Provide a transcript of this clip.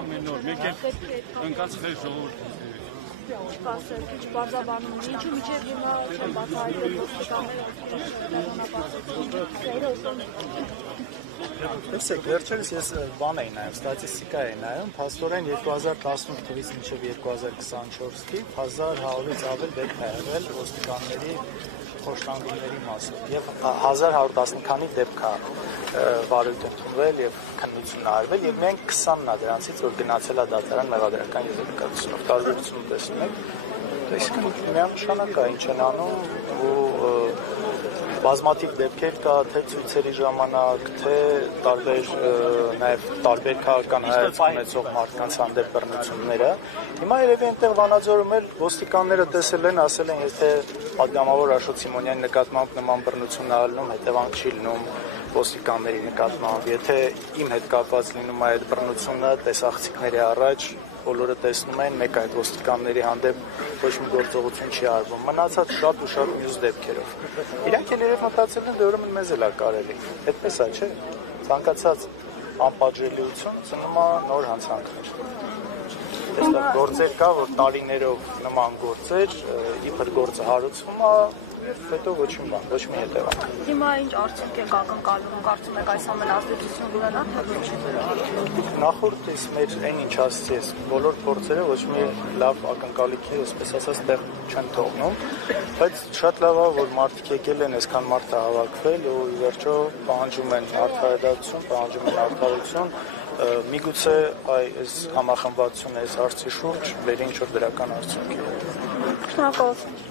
ամեն օր, մեկ էլ ընկած խեր ժողովուրդ Չկասել, քիչ բարձաբանում, ինչու միջև հիմա չեն բացահայտել Տեսեք, վերջերս ես բան էի նայում, ստատիստիկա էի նայում, փաստորեն 2015 թվականից մինչև 2024 թիվ 1100-ից ավել դեպք է եղել ոստիկանների խոշտանգումների մասով եւ 1110 քանի դեպք է վարույթ ընդունվել եւ քննություն արվել եւ միայն 20-ն է դրանցից որ գնացել է դատարան մեղադրական եզրակացությունով տարբերություն տեսնում եք այսինքն միանշանակ է ինչ են անում ու բազմաթիվ դեպքեր կա թե ցույցերի ժամանակ թե տարբեր նաեւ տարբեր քաղաքական հայացք ունեցող մարդկանց հանդեպ բռնությունները հիմա երևի այնտեղ Վանաձորում էլ ոստիկանները տեսել են ասել են եթե պատգամավոր Աշոտ Սիմոնյանի նկատմամբ նման բռնություն ալնում հետևանք չի լինում ոստիկանների նկատմամբ եթե իմ հետ կապված լինում է այդ բռնությունը տեսախցիկների առաջ բոլորը տեսնում են մեկ այդ ոստիկանների հանդեպ ոչ մի գործողություն չի արվում մնացած շատ ու շատ մյուս դեպքերով իրանք էլ երբ մտածել են դե ուրեմն մեզ էլ է կարելի այդպես է չէ ցանկացած անպատժելիություն ծնում է նոր հանցանքներ այստեղ գործեր կա որ տարիներով նման գործեր իբր գործը հարուցվում է հետո ոչ մի բան, ոչ մի հետևանք։ Հիմա ինչ արդյունք եք ակնկալում, կարծում եք այս ամենը ազդեցություն կունենա, թե ոչ։ Նախորդից մեր այն ինչ ասեցի ես, բոլոր փորձերը ոչ մի լավ ակնկալիքի, այսպես ասած, տեղ չեն թողնում, բայց շատ լավ է, որ մարդիկ եկել են, այսքան մարդ է հավաքվել ու ի վերջո պահանջում են արդարադատություն, պահանջում են արդարություն, միգուցե այս համախմբվածությունը այս հարցի շուրջ բերի ինչ-որ դրական արդյունքի։ Շնորհակալություն։